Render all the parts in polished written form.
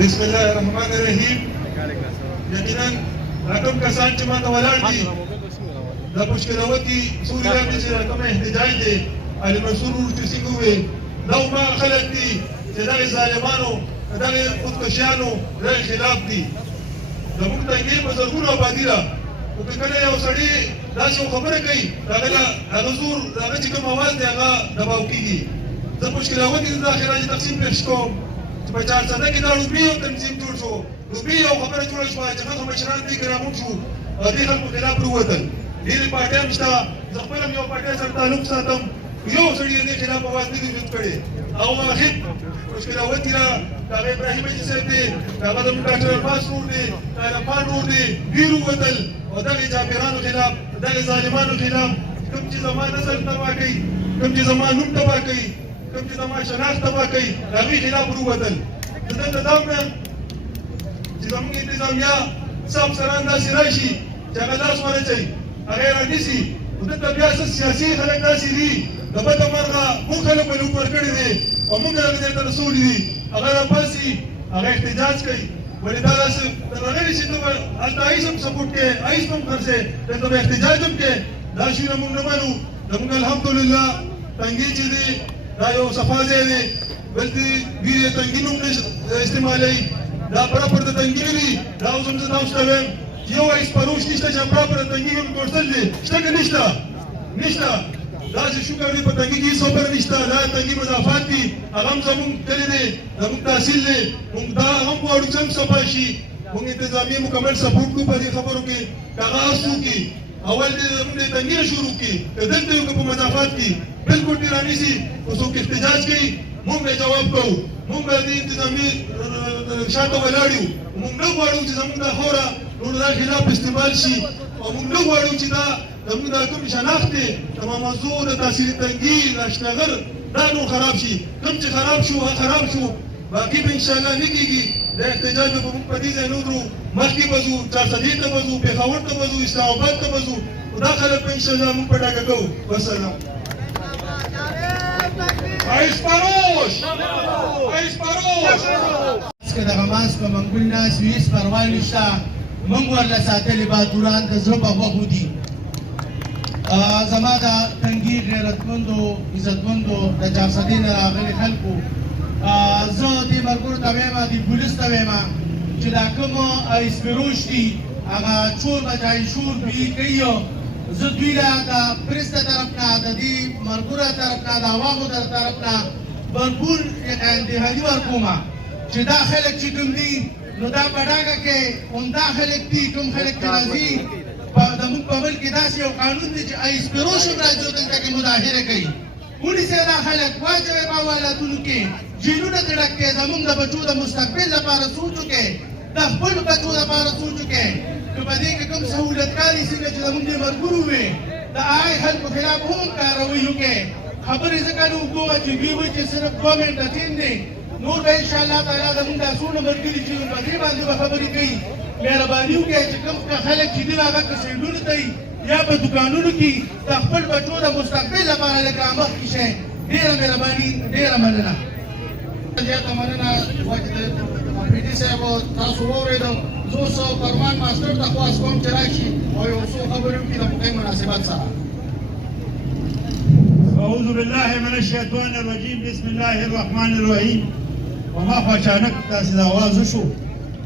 بسم الله الرحمن الرحیم. یقینا راکم کسان چې ماته ولاړ دي د مشکلوتي سوري رابطې سره کوم احتجاج دی علي منصور ورته څنګه وویل دا هغه خلک دي چې دغه ظالمانو دغه خودکشیانو دغه خلاف دي زموږ تنګې په زرګونو آبادي ده خو که کله یو سړي داسې خبره کوي هغه زور هغه چې کوم اواز دی هغه دباو کېږي. زه مشکلوتي د خراج تقسیم پېښ کوم چې په 4 سده کې دا لومړی یو تنظیم جوړ شو لومړی یو خبره جوړه شوه چې هغه مشران دې کې راغونډ شو او دې خلکو خلاف راووتل. ډېرې پارټۍ هم شته زه خپل هم یو پارټۍ سره تعلق ساتم یو سړي د دې خلاف اواز نه دی اوچت کړی او واحد مشکلوتي را د هغه ابراهیم حاجي صاحب دی د هغه زموږ ډاکټر عباس نور دی طاهرافان نور دی دوی راووتل او دغه جابرانو خلاف دغه ظالمانو خلاف کوم چې زما نسل تباه کوي کوم چې زما نوم تباه کوي کوم چې زما شناخت تباه کوي د هغې خلاف راووتل. زه دلته دا وایم چې زموږ انتظامیه څه افسران داسې راشي چې هغه لاس ورچوي هغه یې رانیسي خو دلته بیا څه سیاسي خلک داسې دي د بده مرغه موږ خلک به لوټ ورکړي دي او موږ هغه ځای ته رسولي دي هغه راپاڅي هغه احتجاج کوي ولې دا داسې راغلي چې ته به هلته ایس هم سپورټ کوې ایس هم خرڅې دلته به احتجاج هم کوې دا شیونه موږ نه منو. زموږ الحمدلله تنګي چې دی دا یو صفا ځای دی بل دوی یې تنګي نوم نه استعمالوي دا پراپر د تنګي نه دي دا اوس هم زه تاسو ته وایم چې یو ایس پروش نشته چې پراپر د تنګي نوم ګورسل دی شته که نشته نشته داسې شکر دی په تنګي کې هېڅ خبره نشته دا تنګي مضافات دي هغه هم زموږ کلي دی زموږ تحصیل دی موږ دا هم غواړو چې هم صفا شي موږ انتظامیه مکمل سپورټ کوو په دې خبرو کې که هغه هڅ وکړي اول دې زموږ د تنګي نه شروع کړي که دلته یو که په مضافات کې بالکل دې رانیسي خو څوک احتجاج کوي موږ به جواب کوو موږ به دې انتظامي شاته ولاړ یو موږ نه غواړو چې زموږ دا خاوره نور دا خلاف استعمال شي او موږ نه غواړو چې دا زموږ دا کوم شناخت دی د مامازو د تحصیل تنګي د اشنغر دا نور خراب شي کوم چې خراب شو هغه خراب شو باقي به انشاءالله نه کېږي د احتجاج به موږ په دې ځای نه ودرو مخکې به ځو 4 سدې ته به ځو پېښور ته به ځو اسلام آباد ته به ځو دا خلک به انشاءالله موږ په ډاګه کوو. وسلام. ایس پروش ایس پروش که دغه ماس په منګول ناست وي هېڅ پروا نشته موږ ورله ساتلي بهادران د زړه په غوښو دي. زما د تنګي غیرتمندو عزتمندو د 4 سدې نه راغلي خلکو زه دې ملګرو ته وایم دې پولیس ته وایم چې دا کوم ایس فروش دي هغه چور بچای شور دوی کوي زه دوی له د پریس ته طرف نه د دې ملګرو طرف نه د عوامو د طرف نه بھرپور اندهالي ورکوم چې دا خلک چې کوم دي نو دا په ډاګه کې همدا خلک دي کوم خلک چې راځي زموږ په ملک کې داسې یو قانون دی چې ایس فروش هم راځي او دلته کې مظاهره کوي ونیسئ دا خلک واچوئ په حوالاتونو کې جیلونه ترې ډک کړئ زموږ د بچو د مستقبل لپاره سوچ وکړئ د خپلو بچو لپاره سوچ وکړئ که په دې کې کوم سهولتکاري څنګه چې زموږ دې ملګرو وي د هغې خلکو خلاف هم کاروي وکړئ. خبرې ځکه نه وکړو چې دوی وایي چې صرف 2 منټه ټیم دی نور به انشاءالله تعالی زموږ دا څونه ملګري چې په دې باندې به خبرې کوي مهرباني وکړئ چې کوم خلک چې دي هغه که سیلونو ته یا په دوکانونو کې د خپل بچو د مستقبل لپاره لږ رامخکې شئ. ډېره مهرباني ډېره مننه. زیاته مننه چې پي ټي صاحب تاسو واورېدم زه اوس فرمان ماسټر ته خواست کوم چې راشي او یو څو خبرې وکړي د موقع مناسبت سره. أعوذ بالله من الشيطان الرجيم بسم الله الرحمن الرحيم. وما خو اچانک داسې د آواز وشو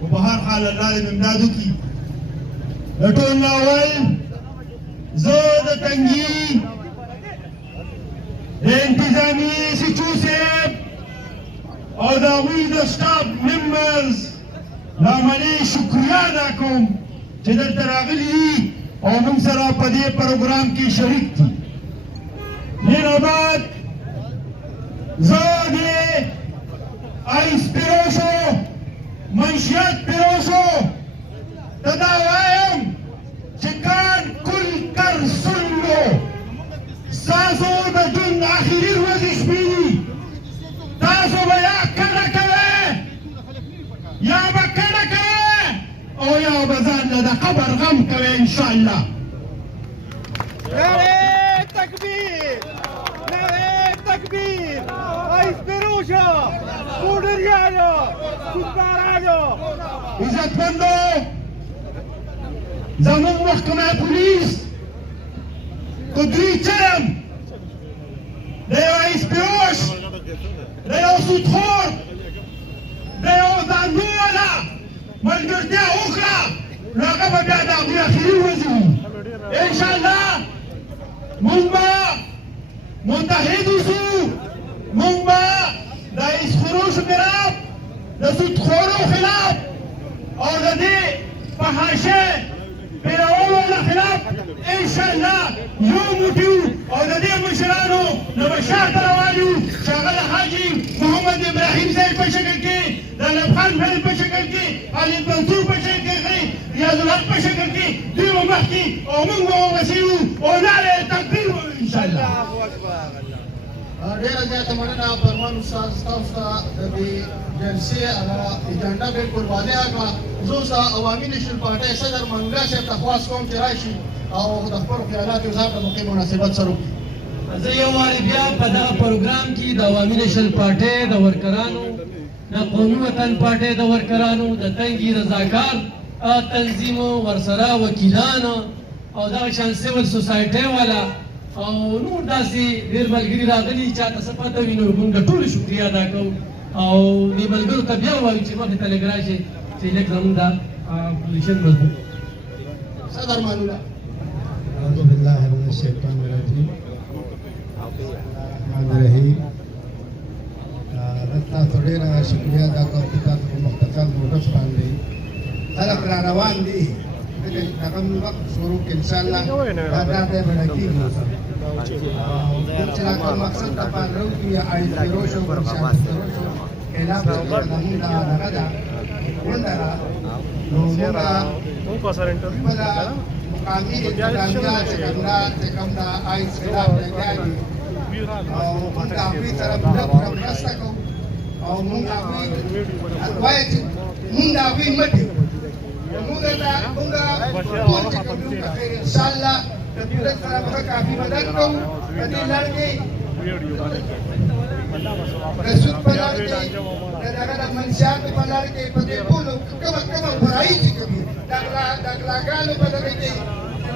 خو په هر حال الله دې امداد وکړي. د ټول نه اول زه د تنګي د انتظامیې سیچو صاحب او د هغوی د سټاف ممبرز د عملي شکریه ادا کوم چې دلته راغلي دي او موږ سره په دې پروګرام کې شریک دي. نن بعد زه د ایس پیروشو منشیات پیروشو ته دا وایم چې کان کل کر سن لو ستاسو د ژوند آخري ورځې شپې دي تاسو به یا کډه کوئ یا به کډه کوئ او یا به ځان له د قبر غم کوئ انشاءالله. نعرة تكبير نعرة تكبير ایس پیروشا سودریانو سودکارانو عزتمندو زمون محکمه پولیس قدري چرم د یو ایسپیوش د یو سودخور د یو ځانګړي والا ملګرتیا وکړه نو هغه به بیا د هغوی اخري ورځې وي انشاءالله موږ به متحد اوسو موږ به د ایسخوروشو خلاف د سودخورو خلاف او د دې فحاشۍ پیرولو خلاف انشاءالله یو موټی او د دې مشرانو نه به شاته روان یو چې هغه د حاجي محمد ابراهیم صاحب په شکل کې د نبخان صاحب په شکل کې علي منصور په شکل کې ریاض الحق په شکل کې دوی به مخکې او موږ به ورپسې یو او نعرې تکبیر ووایو انشاءالله. ډېره زیاته مننه فرمان استاد ستاسو ته د دې جلسې هغه اجنډا بالکل واضح کړه. زه اوس د عوامي نیشنل پارټۍ صدر منګا صاحب ته خواست کوم چې راشي او د خپلو خیالاتو اظهار د موقع مناسبت سره وکړي. زه یو وارې بیا په دغه پروګرام کې د عوامي نیشنل پارټۍ د ورکرانو د قومي وطن پارټۍ د ورکرانو د تنګي رضاکار تنظیمو ورسره وکیلان او دغه شان سیول سوسایټۍ والا او نور داسې ډېر ملګري راغلي چاته څه پته وي نو موږ د ټولو شکریا ادا کوو او دې ملګرو ته بیا ووایو چې مخې ته لږ راشئ چې لږ زموږ دا پوزیشن مضبوط صدر مانولا أعوذ بالله من الشيطان الرجيم الرحمن الرحيم دلته ډېره شکریه ادا کوم چې تاسو په مختصر نوټس باندې خلک را روان دي دغه وخت شروع کې انشاءالله دا ته به کېږي چې کوم مقصد ته باندې راوځي آی فیروش او خلاف چې موږ دا هغه دا وندا نو موږ مقامی انتظامیه چې کوم دا آی خلاف لګیږي او موږ هغوی سره پوره مرسته کوو او موږ هغوی وایو چې موږ د هغوی مټې موږ ټول چې کوم یو خیر انشاءالله د دولت سره به کافي مدد کوو په دې لړ کې د سود په لړ کې د دغه د منشیاتو په لړ کې په دې ټولو کومه برایي چې کوي د غلاګانو په دغه کې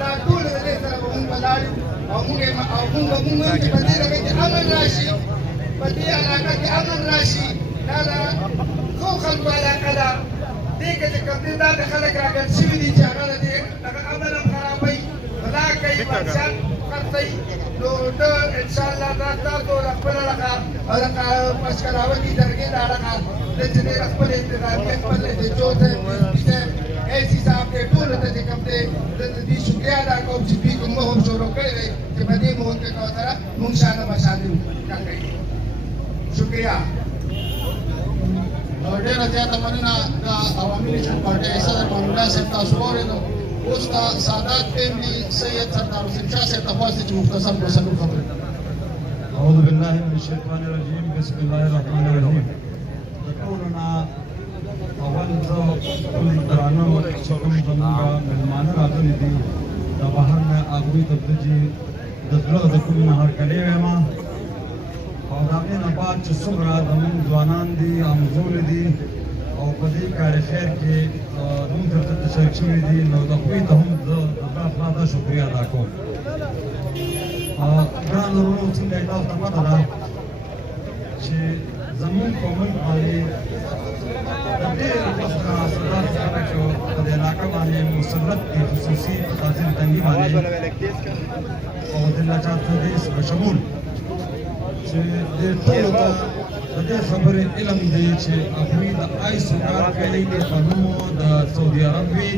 دا ټول د دې سره به موږ ولاړ یو او موږ چې په دې دغه کې امن راشي په دې علاقه کې امن راشي دا د ښو خلکو علاقه ده دې کې چې کوم دا د خلک راګرد شوي دي چې هغه د دې دغه امن هم خرابوي غلا کوي بادشاه خرڅوي نو ته انشاءالله دا تاسو د خپله هغه مشکلاوتي درګې د هغه د چې ډېر خپل انتظامیه خپل د جوته ایسي صاحب دې ټولو ته چې کوم دی د دې شکریه ادا کوم چې دوی کوم مهم شروع کړی دی چې په دې مهم کې سره موږ شانه بشانه وکړو شکریه. ډېره زیاته مننه د عوامي نیشنل پارټۍ صدر مانولا صاحب تاسو واورېدو. اوس د سادات فیملي سید سردار حسین شاه صاحب ته خواست چې مختصر مسلو خبرې أعوذ بالله من الشيطان الرجيم بسم الله الرحمن الرحيم ټولنا اول زه خپل درانه چې کوم زموږ مېلمانه راغلي دي د بهر نه هغوی ته چې د زړه د کومې نه هرکلی وایم او د هغې نه بعد چې څومره زموږ ځوانان دي همزولي دي او په دې کار خیر کې زموږ درته تشریک شوي دي نو د هغوی ته هم زه د خپله خوا شکریه ادا کوم. ګران وروڼو څنګه تاسو ته پته ده چې زموږ په ملک باندې د ډېر وخت نه سردار صاحب چې په دې علاقه باندې مسلط دي خصوصي په خاطر تنګي باندې او د لاچار پردیس په شمول چې دې ټولو ته د دې خبرې علم دی چې هغوی د آیسو کار کوي په نومو د سعودي عرب وي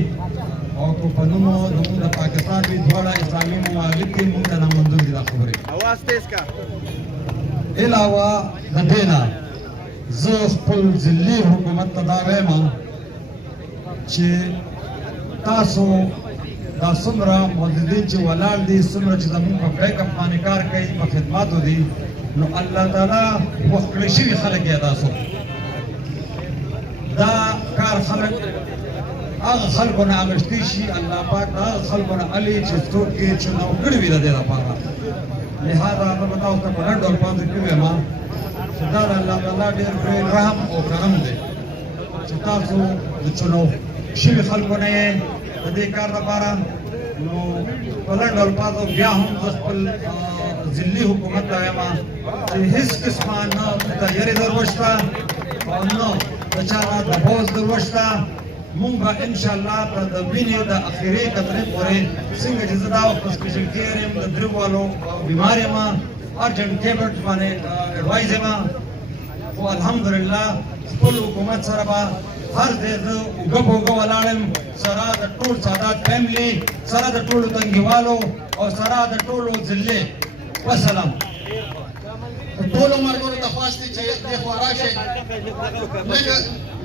او کو په نومو زموږ د پاکستان وي دواړه اسلامي ممالک دي موږ ته نامنظور دي دا خبرې. आवाज तेज का علاوه د دې نه زه خپل ضلعي حکومت ته دا وایم چې تاسو دا څومره مجددین چې ولاړ دي څومره چې زموږ په بیک اپ باندې کار کوي په خدماتو دي نو الله تعالی وخت کړی شوي خلک یې ادا شو دا کار خلک هغه خلکو نه اغشتی شي الله پاک هغه خلکو نه علي چې څوک یې چې نوکړي وي د دې لپاره لهذا زه به تاسو ته په لنډ ډول باندې کوم چې دا د الله تعالی ډېر لوی رحم او کرم دی چې تاسو د چلو شوي خلکو نه یې د دې کار لپاره نو په لنډ الفاظو بیا هم زه خپل ضلعي حکومت ته وایم چې هېڅ قسمه نه د یرې ضرورت شته او نه د چا نه د پوځ ضرورت شته. مونږ به انشاءالله د وینې د اخري قطرې پورې څنګه چې زه دا وخت په سپېشل کیر یم د درې والو بیمار یم ارجنټ کیبټ باندې اډوایز یم خو الحمدلله خپل حکومت سره به هر ځای زه اوږه په اوږه ولاړ یم سره د ټول سادات فیملي سره د ټولو تنګیوالو او سره د ټولو ضلعې وسلام. ټولو ملګرو ته خواست دی چې دې خوا راشئ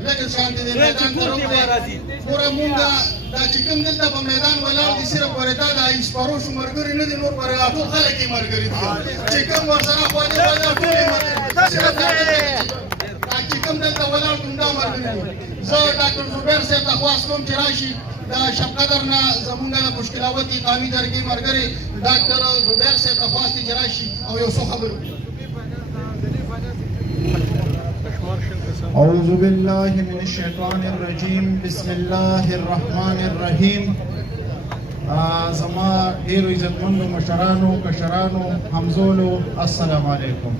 لږ شانتې د میدان ته راوړئ. ګوره مونږ دا چې کوم دلته په میدان ولاړ دي صرف ورې دا د ایسپاروشو ملګري نه دي، نور ورې لا ټول خلک یې ملګري دي چې کوم ورسره خوالې ولا ټول یې ملګري صرف دا چې کوم دلته ولاړ کوم دا ملګري دي. زه ډاکټر زبیر صاحب ته خواست کوم چې راشي د شب قدر نه زمونږ د مشکلاوتي قومي جرګې ملګري ډاکټر زبیر صاحب ته خواست چې راشي او یو څه خبرې وکړي. أعوذ بالله من الشيطان الرجيم بسم الله الرحمن الرحيم. زما ډیرو عزتمندو مشرانو کشرانو همزولو السلام علیکم.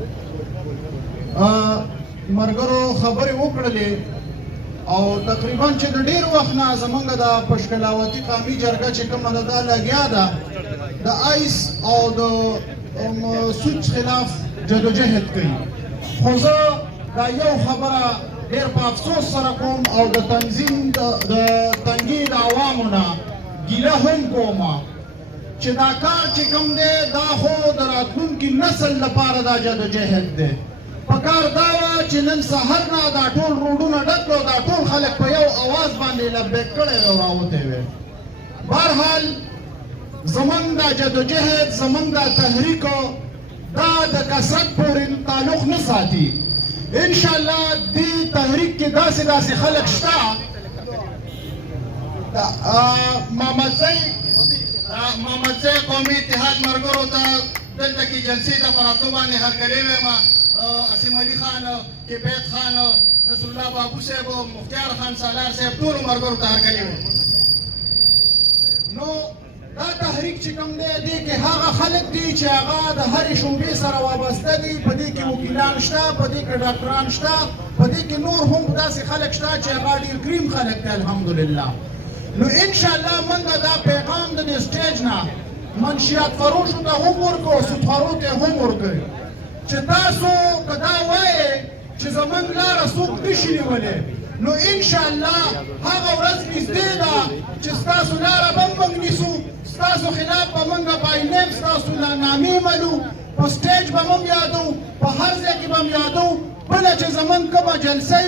مرګرو خبرې وکړلې او تقریبا چې د ډیر وخت نه زمونږ د پشکلاوتي قومي جرګه چې کومه ده دا لګیا ده د آیس او د سوچ خلاف جدوجهد کوي. خو زه دا یو خبره ډېر په افسوس سره کوم او د تنظیم د تنګي د عوامو نه ګیله هم کوم چې دا کار چې کوم دی دا خو د راتلونکي نسل لپاره دا جدوجهد دی. پکار دا وه چې نن سهار نه دا ټول روډونه ډک کړو دا ټول خلک په یو اواز باندې لبیک کړی او راوتی وی. بهرحال زمونږ دا جدوجهد زمونږ دا تحریک دا د کثرت پورې تعلق نه ساتي. انشاءالله دې تحریک کې داسې داسې خلک شته. محمدزی قومي اتحاد ملګرو ته دلته کې جلسې ته په راتلو باندې هرکلی ویم. اسیم علي خان کفایت خان نصر الله بابو صاحب مختیار خان سالار صاحب ټولو ملګرو ته هرکلی ویم. نو دا تحریک چې کوم دی دې کې هغه خلک دي چې هغه د هرې شعبې سره وابسته دي. په دې کې وکیلان شته، په دې کې ډاکټران شته، په دې کې نور هم داسې خلک شته چې هغه ډېر کریم خلک دي الحمدلله. نو انشاءالله موږ دا پیغام د دې سټیج نه منشیات فروشو ته هم ورکړو، سودخورو ته هم ورکوي چې تاسو که دا وایې چې زموږ لاره څوک نشي نیولی نو انشاءالله هغه ورځ نږدې ده چې ستاسو لاره به موږ نیسو، ستاسو خلاف به موږ باینیم ستاسو نامې ملو، په سټیج به موږ یادو، په هر ځای کې به موږ یادو. بله چې زموږ کومه جلسه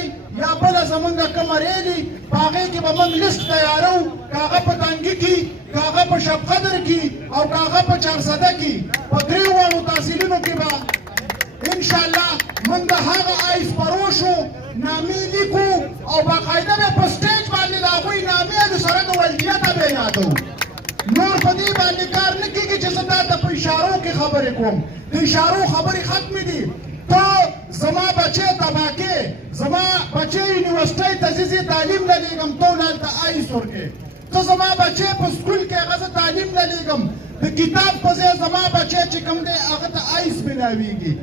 یا بله زموږ کومه ریلي په هغې کې به موږ لیست تیارو، که هغه په تانګي کې، که هغه په شب قدر کې او که هغه په چارسده کې، په درې واړو تحصیلونو کې به انشاءالله موږ د هغه آیس پروشو نامې لیکو او باقاعده به په سټیج باندې د هغوی نامې د سره د ولجیته به یادو. نور په دې باندې کار نه کېږي چې زه دا ته په اشارو کې خبرې کوم. د اشارو خبرې ختمې دي. ته زما بچی تباه کې، زما بچی یونیورسټۍ ته ځي زه تعلیم نه لیږم، ته هلته آیس ورکې. ته زما بچی په سکول کې هغه زه تعلیم نه لیږم، د کتاب په ځای زما بچی چې کوم دی هغه ته آیس ملاویږي.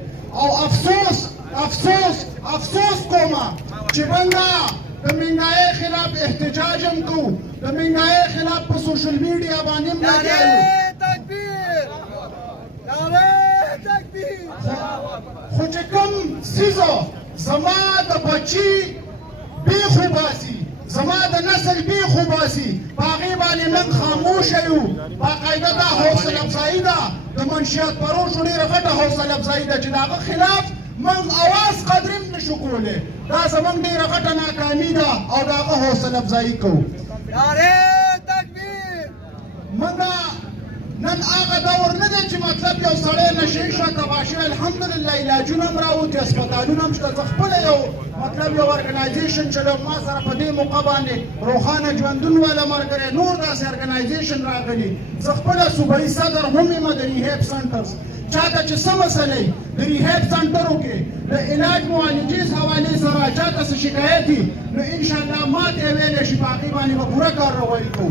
او افسوس افسوس افسوس کومه چې موږ د مهنګایۍ خلاف احتجاج هم کوو، د مهنګایۍ خلاف په سوشل میډیا باندې هم لګیا یو. خو چې کوم څیزو زما د بچي بیخ وباسي، زما د نسل بیخ وباسي، په هغې باندې موږ خاموشه یو. باقاعده دا حوصله افزایي ده، د منشیات فروشو ډېره غټه حوصله افزایي ده چې د هغه خلاف موږ اواز قدر هم نشو کولی. دا زموږ ډېره غټه ناکامي ده او د هغه حوصله افزایي کوو. موږ نن هغه دور نه دی چې مطلب یو سړی نشې شه تباه شوی. الحمدلله علاجونه هم راوتي، هسپتالونه هم شته. زه خپله یو مطلب یو ارګنایزیشن چلوم، ما سره په دې موقع باندې روښانه ژوندون والا ملګری نور داسې ارګنایزیشن راغلي. زه خپله صوبایي صدر هم یم د ریهیب سنټرز چاته چې څه مسله وي د ریهاب سنټرو کې د علاج معالجې حوالې سره چاته څه شکایت وي نو انشاءالله ماته ویلی شي په هغې باندې به پوره کارروایي کوو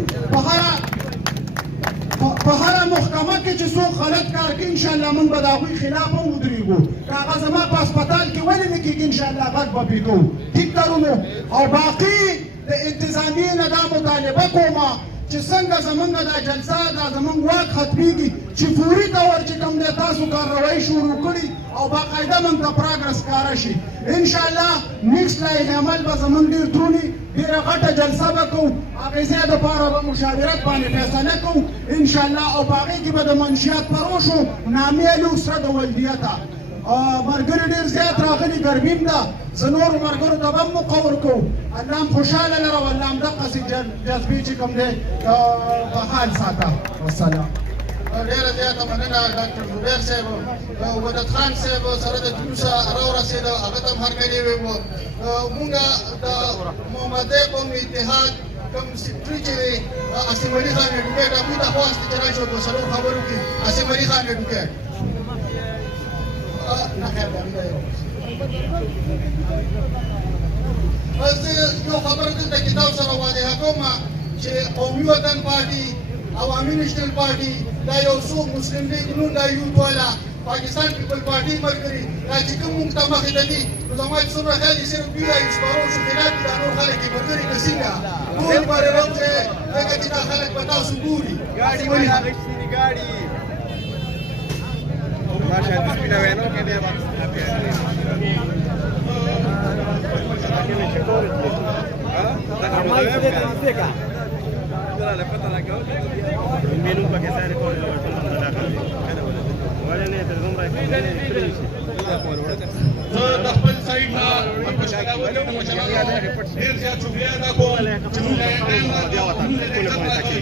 په هره محکمه کې چې څوک غلط کار کوي انشاءالله موږ به د هغوی خلاف هم ودرېږو که هغه زما په هسپتال کې ولې نه کېږي انشاءالله غږ به پرې کوو ټیک درونو او باقي د انتظامیې نه دا مطالبه کومه چې څنګه زمونږ دا جلسه دا زمونږ واک ختمیږي چې فوري طور چې کوم دی تاسو کارروایي شروع کړي او باقاعده موږ ته پراګرس ښکاره شي انشاءالله نیکسټ لایحې عمل به زمونږ ډېر دروند ډېره غټه جلسه به کوو هغې ځای دپاره به مشاورت باندې فیصله کوو انشاءالله او په هغې کې به د منشیات پروشو نامې الو سره د ولدیته ملګري ډېر زیات راغلي ګرمي هم ده زه نورو ملګرو ته به هم مقور کوو الله هم خوشحاله لره او الله هم دقسې جذبې چې کوم دی په حال ساته والسلام ډېره زیاته مننه ډاکټر زبیر صاحب او مدد خان صاحب سره د جلوسه راورسېده هغه ته هم هرکلی ویو مونږ د محمدي قوم اتحاد کوم سکرټري چې دی اسیم علي خان اډوکیټ هغوی ته خواست چې راشي او په څلور خبرو کې اسیم علي خان اډوکیټ زه یو خبره دلته کتاب سره واضحه کوم چې قومي وطن پارټي عوامي نېشنل پارټي دا یو څو مسلم لیگ نون دا یوت والا پاکستان پیپل پارټي ملګري دا چې کوم موږ ته مخې ته دي نو زما چې څومره خیال دي صرف دوی رایې سپارو شو خلاف دي دا نور خلک یې ملګري نه څنګه ټول پرې وخت دی ځکه چې دا خلک په تاسو ګوري Marshal, spina bueno que te va. د خپل سایډ نه مشکلات د مشرانو ډېر زیات شکریه ادا کوم چې موږ له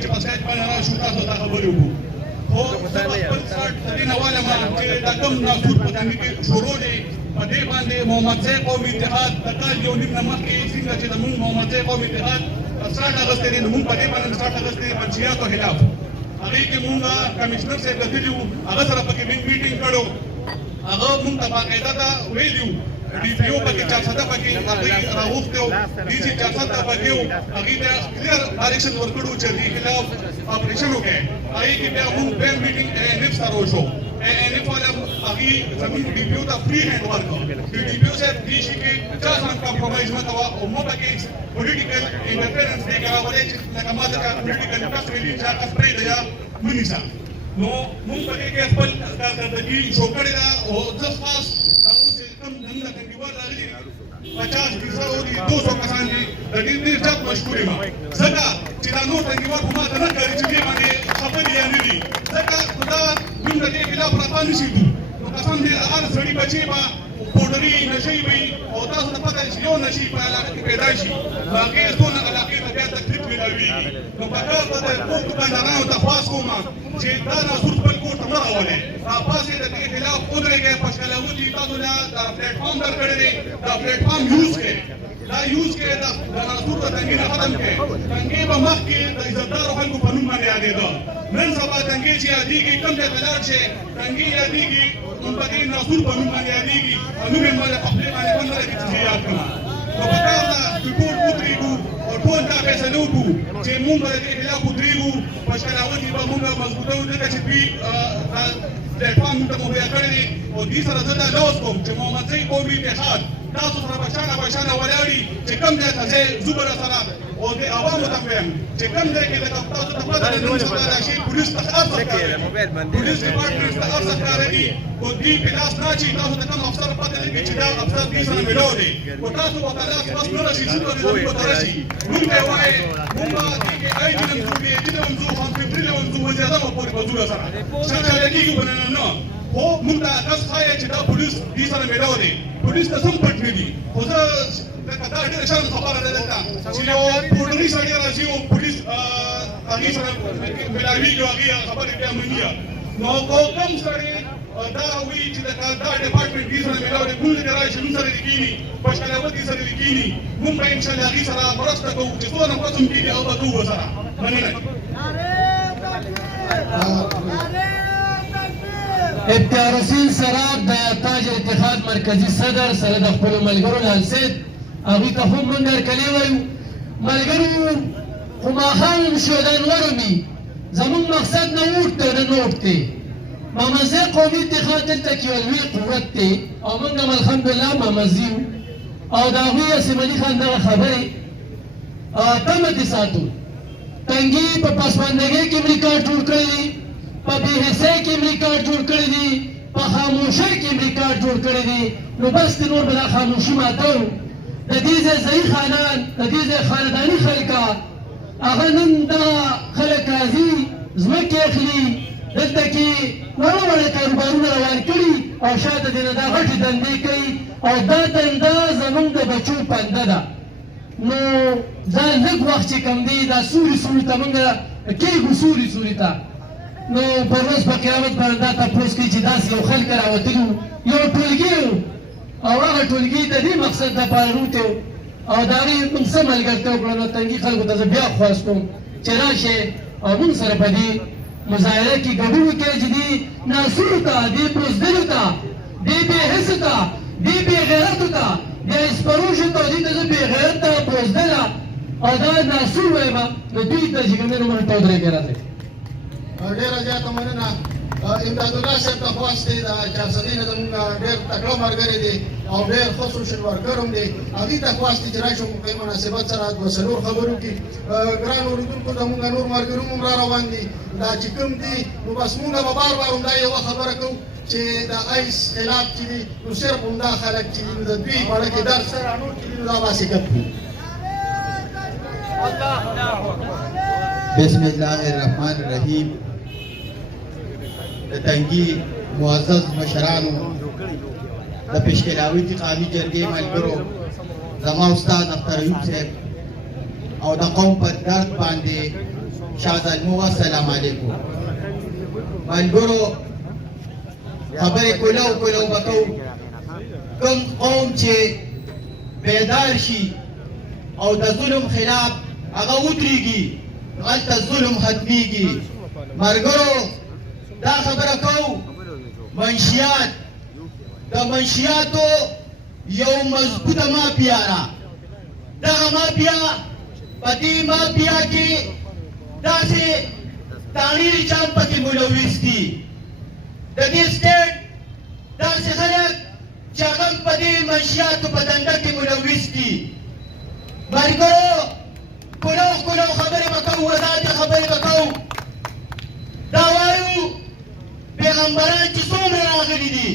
چې په سایډ باندې راشو تاسو ته خبرې وکړو خو زه په خپل سایډ د دې نه وایم چې دا کوم ناسور په دنګ کې شروع دی په دې باندې محمدزی قومي اتحاد د کال یو نیم نه مخکې څنګه چې زموږ محمدزی قومي اتحاد سټارټ اخیستی دی نو موږ په دې باندې سټارټ اخیستی دی منشیاتو خلاف هغې کې موږ کمشنر صاحب لیدلي وو هغه سره پکې میټینګ کړو هغه موږ ته باقاعده دا ویلي وو D P ओ पके 400 पके राहुफ्ते हो डीसी 400 पके हो अगी ने क्लियर डायरेक्शन वर्कड़ो चे री खिलाफ ऑपरेशन हो गए आई की पे हम बैन मीटिंग एनएफ सारो शो एनएफ वाला अगी जमीन डी पी ओ दा free hand work D P O से डीसी के 50 कंप्रोमाइज मत हुआ और मो पके पॉलिटिकल इंटरफेरेंस दे करा वाले नकमात का पॉलिटिकल इंटरेस्ट रिलीज का स्प्रे दिया मिनिसा नो मुंग पके के खपल कारकर्दगी शोकड़े दा और जस्ट पास कम नंदा कंडीवर रागली 50 होगी 200 कसान जी लेकिन निर्जात मशहूरी में सका चिदानो कंडीवर हुमा तना करी चुके माने खबर या नहीं सका खुदा नंदा के खिलाफ रफा नसीबू तो कसान दे हर सड़ी बची बा पोडरी नशी भी और तास न पता यो नशी पर इलाके की पैदाइशी बाकी दोन इलाके में क्या तकलीफ मिलवी तो पका पता को दुकानदारों तफास को मां जे दाना सुर पर को तमरा वाले आपस के खिलाफ उधर गए पछलावती तादुला दा प्लेटफॉर्म दर करे दा प्लेटफॉर्म यूज के दा नासुर तंगी खत्म के तंगी बमख के इज्जतदार खलको पनुम माने आगे दो नन सबा तंगी जी आदि की कम से तलार छे तंगी आदि की उन पर नासुर पनुम माने आदि की अनुमे माने अपने माने बंदर की चीज याद करना तो बता रिपोर्ट उतरीगू और टोन का फैसला को जे मुंबई के खिलाफ उतरीगू पछलावती बमुंगा मजबूतो दे कि प्लेटफॉर्म ته مهیا کړی او دې سره زه دا لوس کوم چې محمدزی قومي اتحاد تاسو سره بشانه ولاړي چې کوم ځای ته ځئ زبر سره او د عوامو ته وایم چې کوم ځای کې تاسو ته پته نه لري راشي پولیس ته افسر پولیس ډپارټمنټ ته افسر کاروي او دې په لاس نه چې تاسو ته کوم افسر پته لګي چې دا افسر دې سره ملو دي او تاسو په لاس بس نه راشي چې تاسو ته راشي موږ ته وایي موږ دې اېجنم زوبې اېجنم زو هم په پرې ون زو وځه دا په پورې سره څنګه لګي بننه نو هو موږ ته تاسو خایي چې دا پولیس دې سره ملو دي پولیس ته سم پټ نه دي خو زه دا ډېر شان خبره ده چې یو پولیس اړ راځي او پولیس هغه سره ملاوي جو هغه خبره بیا منیا نو کوم سره دا وی چې دا ډپارټمنټ دې سره ملاوي دي ګول دی راځي موږ سره لیکيني پښتنوالي سره لیکيني موږ به ان شاء الله هغه سره مرسته کوو چې څونه قسم کې او به کوو سره مننه افتخار حسین سراب د تاج اتحاد مرکزی صدر سره د خپلو ملګرو لال سید هغوی ته هم موږ هرکلی وایو. ملګرو خو ماښام هم شو د انور وي، زموږ مقصد نه اوټ دی نه نوټ دی. مامزی قومي اتحاد دلته کې یو لوی قوت دی او موږ هم الحمدلله مامزي یو او د هغوی اسم علي خان دغه خبرې تمه دې ساتو. تنګي په پسماندګۍ کې ریکارډ جوړ کړی دی، په بې حسۍ کې ریکارډ جوړ کړی دی، په خاموشۍ کې ریکارډ جوړ کړی دی. نو بس د نور به دا خاموشي ماتو. د دې ځای ځایي خانان، د دې ځای خانداني خلکه هغه نن دغه خلک راځي ځمکې اخلي، دلته کې وړه وړه کاروبارونه روان کړي او شاته دې نه دا غټې دندې کوي او دا دنده زموږ د بچو پنده ده. نو دا لږ وخت چې کوم دی دا سوري سوري ته موږ کېږو سوري سوري ته. نو په ورځ په قیامت باندې دا تپوس کوي چې داسې یو خلک راوتلي وو، یو ټولګي وو او هغه ټولګي د دې مقصد دپاره روتې وو او د هغې موږ څه ملګرتیا وکړه. نو تنګي خلکو ته زه بیا خواست کوم چې راشئ او موږ سره په دې مظاهره کې ګډون وکړئ چې دې ناسورو ته، دې بزدلو ته، دې بې حسو ته، دې بې غیرتو ته، دې اسپروشو ته، دې ته زه بې غیرته بزدله او دا ناسور وایم نو دوی ته چې کوم دی نو موږ ته ودرېږئ راځئ. ډېره زیاته مننه. امداد الله صاحب ته خواست دی د چارسدي نه زموږ ډېر تکړه ملګری دی او ډېر ښه سوشل ورکر هم دی. هغوی ته خواست دی چې راشو په مناسبت سره دوه څلور خبرو کې ګران اورېدونکو زموږ نور ملګري هم را روان دي. دا چې کوم دي نو بس موږ به بار بار همدا یوه خبره کوو چې د ایس خلاف چې دي نو صرف همدا خلک چې دي نو د دوی باره کې درس سره نور چې دي نو دا باسې ګپ کړي. بسم الله الرحمن الرحیم. د تنګي معزز مشرانو، د پشکلاوي قامي جرګې ملګرو، زما استاد اختر ایوب صاحب او د قوم په درد باندې شاه زلمو، السلام علیکم. ملګرو خبرې کولو به کوو. کوم قوم چې بیدار شي او د ظلم خلاف هغه ودرېږي هلته ظلم ختمیږي. ملګرو دا خبره کوو منشیات، د منشیاتو یو مضبوطه مافیا ده. دغه مافیا په دې مافیا کې داسې تغییر چام پکې ملوث دي. د دې سټیټ داسې خلک چې هغه په دې منشیاتو په دنده کې ملوث دي. ملګرو کلو خبرې به کوو، وضاحتې خبرې به کوو. دا وایو پیغمبران چې څومره راغلي دي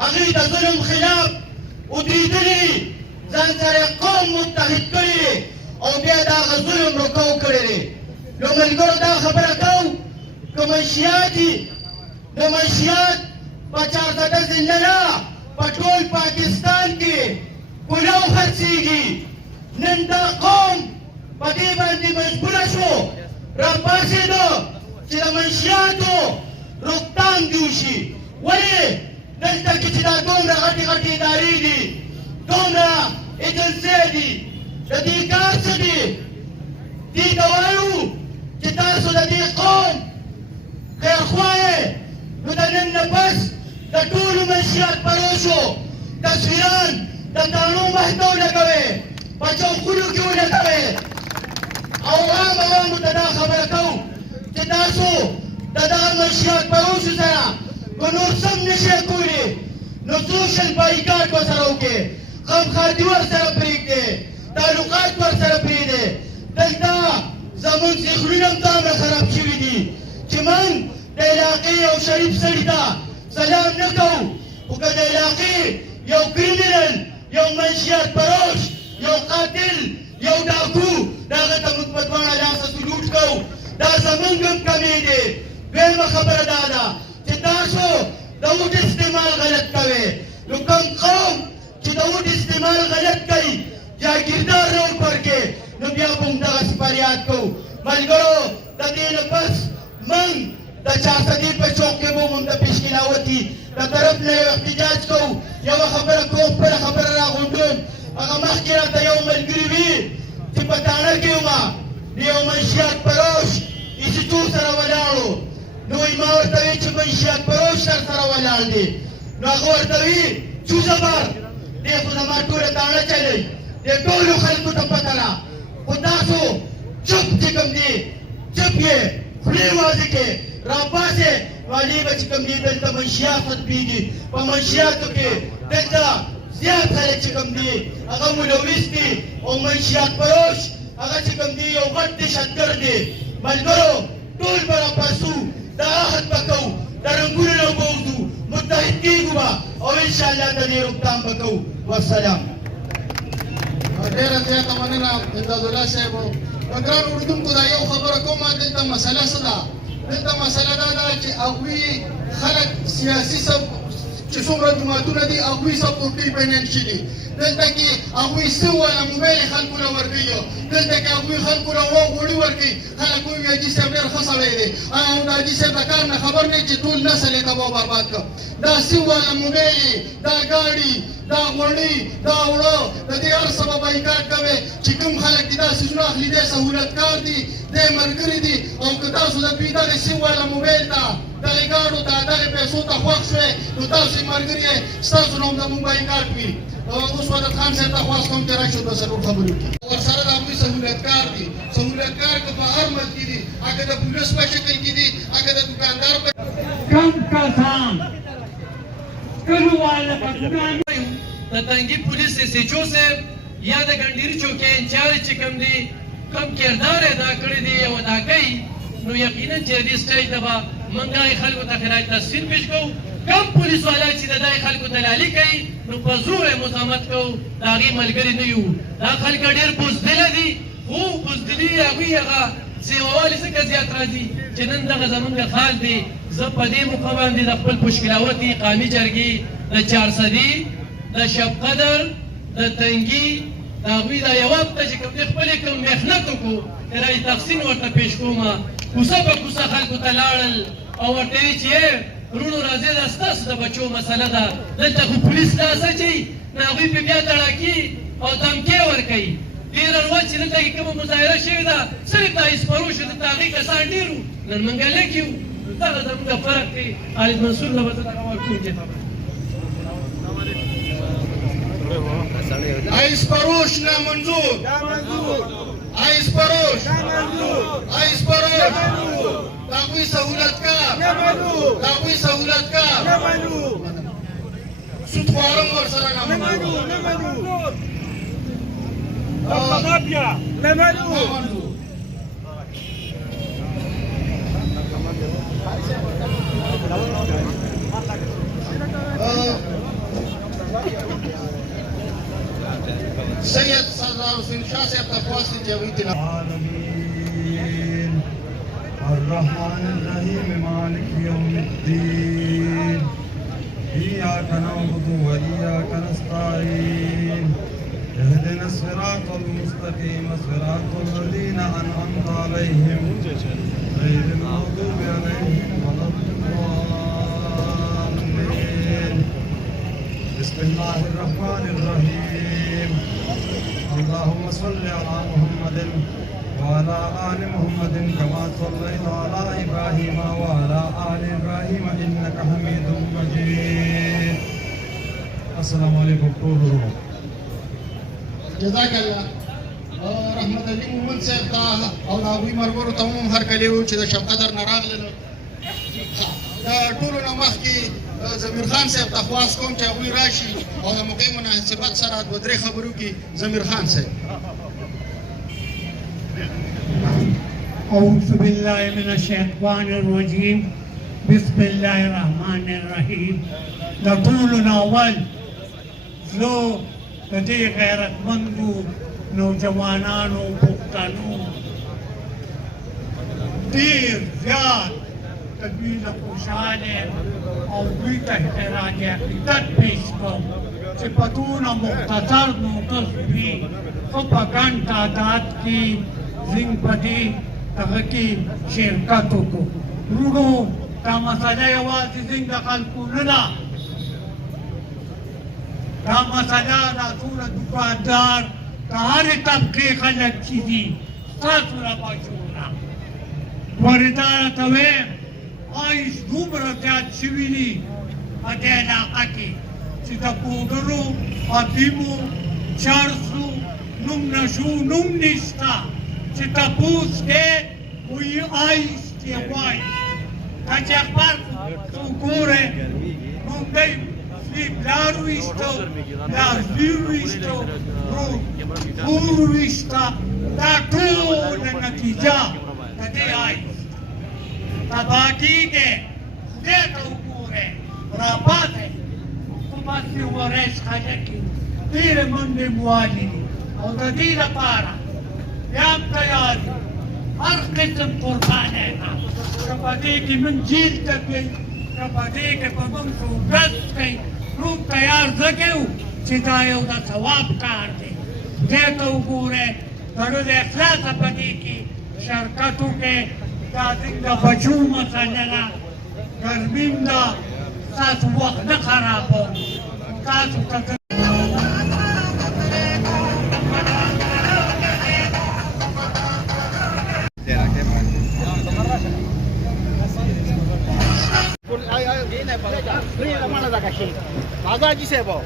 هغوی د ظلم خلاف ودرېدلي، ځان سره قوم متحد کړي او بیا د هغه ظلم رکو کړی دی. نو ملګرو دا خبره کوو که منشیات دي د منشیات په چارسده زنده نه په ټول پاکستان کې کلو خرڅېږي. نن دا قوم په دې باندې مجبوره شو راپاڅېده چې د منشیاتو روکتام دې وشي. ولې دلته کې چې دا دومره غټې ادارې دي، دومره ایجنسۍ دي، د دې کار څه دی؟ دې ته وایو چې تاسو د دې قوم خیرخوا یې. نو د نن نه پس د ټولو منشیات پروشو تصویران د تاڼو مهدو لګوئ، په چوکونو کې ولګوئ او عوامو ته دا خبره کوو چې تاسو د دغه منشیات پروشو سره که نور سم نشئ کولی نو سوشل بایکاټ ورسره وکړئ، غمخواري ورسره پرېږدئ، تعلقات ورسره پرېږدئ. دلته زموږ ذهنونه هم دومره خراب شوي دي چې موږ د علاقې یو شریف سړي ته سلام نه کوو، خو که د علاقې یو کریمینل، یو منشیات پروش، یو قاتل، یو ډاکو، د هغه ته موږ په دواړه لاسه سلوټ کوو. دا زموږ هم کمې دی. دویمه خبره دا ده چې تاسو د ووټ استعمال غلط کوئ. نو کوم قوم چې د ووټ استعمال غلط کوي جاګیردار نه ورکوي نو بیا به همدغسې فریاد کوو. ملګرو د دې نه پس موږ د چارسدي په چوک کې به هم د پشکلاوتي د طرف نه یو احتجاج کوو. یوه خبره کوم، خپله خبره راغونډوم. هغه مخکې راته یو ملګري وي چې په تاڼه کې ومه د یو منشیات پروش ایسیچو سره ولاړو. نو وایي ما ورته ویل چې منشیات فروش درسره ولاړ دی نو هغه ورته وي چوزه بار دی خو زما ټوله داړه چلی د ټولو خلکو ته پته ده خو تاسو چپ چې کوم دی چپ یې خولې واضح کړې راپاسې والي به چې کوم دی دلته منشیات ختمېږي په منشیاتو کې دلته زیات خلک چې کوم دی هغه ملوث دي او منشیات فروش هغه چې کوم دی یو غټ دهشتګرد دی ملګرو ټول به راپاسو دا عهد به کوو دا رنګونه نه به وځو متحد کېږو به او انشاءالله د دې روکتام به کوو والسلام ډېره زیاته مننه امدادالله صاحب ګرانو اورېدونکو دا یو خبره کوم دلته مسله څه ده دلته مسله دا ده چې هغوی خلک سیاسي چې څومره جوماتونه دي هغوی سپورټي فاینانشي دي دلته کې هغوی څه واله موبایل یې خلکو له ورکوي دلته کې هغوی خلکو له غوړي ورکوي خلک وایي حاجي صاحب ډېر ښه سړی دی او د حاجي صاحب د کار نه خبر نه چې ټول نسل یې تباه برباد کړ دا څه واله موبایل دا ګاډي دا غوړي دا اوړه د دې هر څه به بایکاټ کوي چې کوم خلک دي دا څیزونه اخلي دی سهولتکار دي دی ملګري دي او که تاسو د دوی دغې څه واله موبایل ته دغې ګاډو ته دغې پیسو ته خوښ شوئ نو تاسو یې ملګري یې ستاسو نه هم زموږ بایکاټ وي اوس وحدت خان صاحب ته خواست کوم چې راشي دوه څلور خبرې وکړي ورسره د هغوی سهولتکار دي سهولتکار که په هر ملک کې دي هغه د پولیس په شکل کې دي هغه د دوکاندار په کم کسان کلواله پټګان د تنګي پولیس سچو صاحب یا د ګنډيري چوکۍ انچارج چې کوم دی کم کردار ادا کړی دی او ادا کوي نو یقینا چې دې سټیج ته به موږ خلکو ته خراج تحسین پیش کوو کم پولیس والا چې د دې خلکو دلالي کوي نو په زور یې مزاحمت کوو د هغې ملګري نه یو دا خلک ډېر بزدله دي خو بزدلي هغوی هغه سیووالي څنګه زیات راځي چې نن دغه زمونږ خال دی زه په دې موقع باندې د خپل پشکلاوتي قامي جرګې د چارسدي د شب قدر د تنګي د هغوی دا یو هفته چې کوم دی خپلې کوم محنت وکړو رای تحسین ورته پیش کوم کوڅه په کوڅه خلکو ته لاړل او ورته یې چې وروڼو راځئ دا ستاسو د بچو مسله ده دلته خو پولیس لاس اچوي نو هغوی پې بیا تړاکي او دمکې ورکوي ډېره ورځ چې دلته کې کومه مظاهره شوې ده صرف دا اسپروش دلته هغې کسان ډېر وو نن موږ لږ یو دغه زموږ فرق دی خالد منصور له به زه دغه ورکوم چې خبره آیس پروش نامنظور آیس پروش آیس پروش داغوی سهولتکار داغوی سهولتکار سود خوارم ورسره نامنظور سید سردار حسین شاہ صاحب تخواست جاوید العالمين الرحمن الرحيم مالك يوم الدين إياك نعبد وإياك نستعين اهدنا الصراط المستقيم صراط الذين أنعمت عليهم غير المغضوب عليهم ولا الضالين بسم الله الرحمن الرحيم اللهم صل على محمد وعلى آل محمد كما صليت على إبراهيم وعلى آل إبراهيم إنك حميد مجيد السلام عليكم ورحمة جزاک الله رحمت علي مومن صاحب ته او د هغوی ملګرو ته هم هرکلی وو چې د شب قدر نه راغلل د ټولو نه مخکې ضمیر خان صاحب ته خواست کوم چې هغوی راشي او د موقع مناسبت سره دوه درې خبرې وکړي ضمیر خان صاحب أعوذ بالله من الشيطان الرجيم بسم الله الرحمن الرحيم لطولنا أول زو دې غیرتمندو نوجوانانو پښتنو ډېر زیات تدبیر خوشحاله او دوی ته احتراج عقیدت پیش کوم چې په دونه مختصر موقف وي خو په ګڼ تعداد کې زنګ په دې دغه کې شرکت وکړو وروڼو دا مسله یوازې زنګ د خلکو نه ده دا مسله دا ټول دوکاندار د هرې طبقې خلک چې دي ستاسو را پاشونه ورې دا راته ویم آیس دومره زیات شوي دي په دې علاقه کې چې د پوډرو افیمو چرسو نوم نشو نوم نشته چې تپوس کې وایي آیس چې وایي که چې اخبار ګوره نو دی پلار ویشتو پلار زوی ویشتو کور ویشته دا ټوله نتیجه د دې آیس تباه کېږي خدای ته وګورئ راپاڅئ کوماسې ورځ خلک ډېرې منډې موالې دي او د دې لپاره بیا هم تیار دي هر قسم قربانۍ ته که په دې کې موږ جیل ته کوي که په دې کې په موږ څوګس کوي موږ تیار ځکه یو چې دا یو د ثواب کار دی دې ته وګورئ زړه د اخلاصه په دې کې شرکت وکړئ دا زموږ د بچو مسله ده ګرمي هم ده ستاسو وخت نه خرابوم تاسو ته Ini mana dah kasih? Bagai je sebo.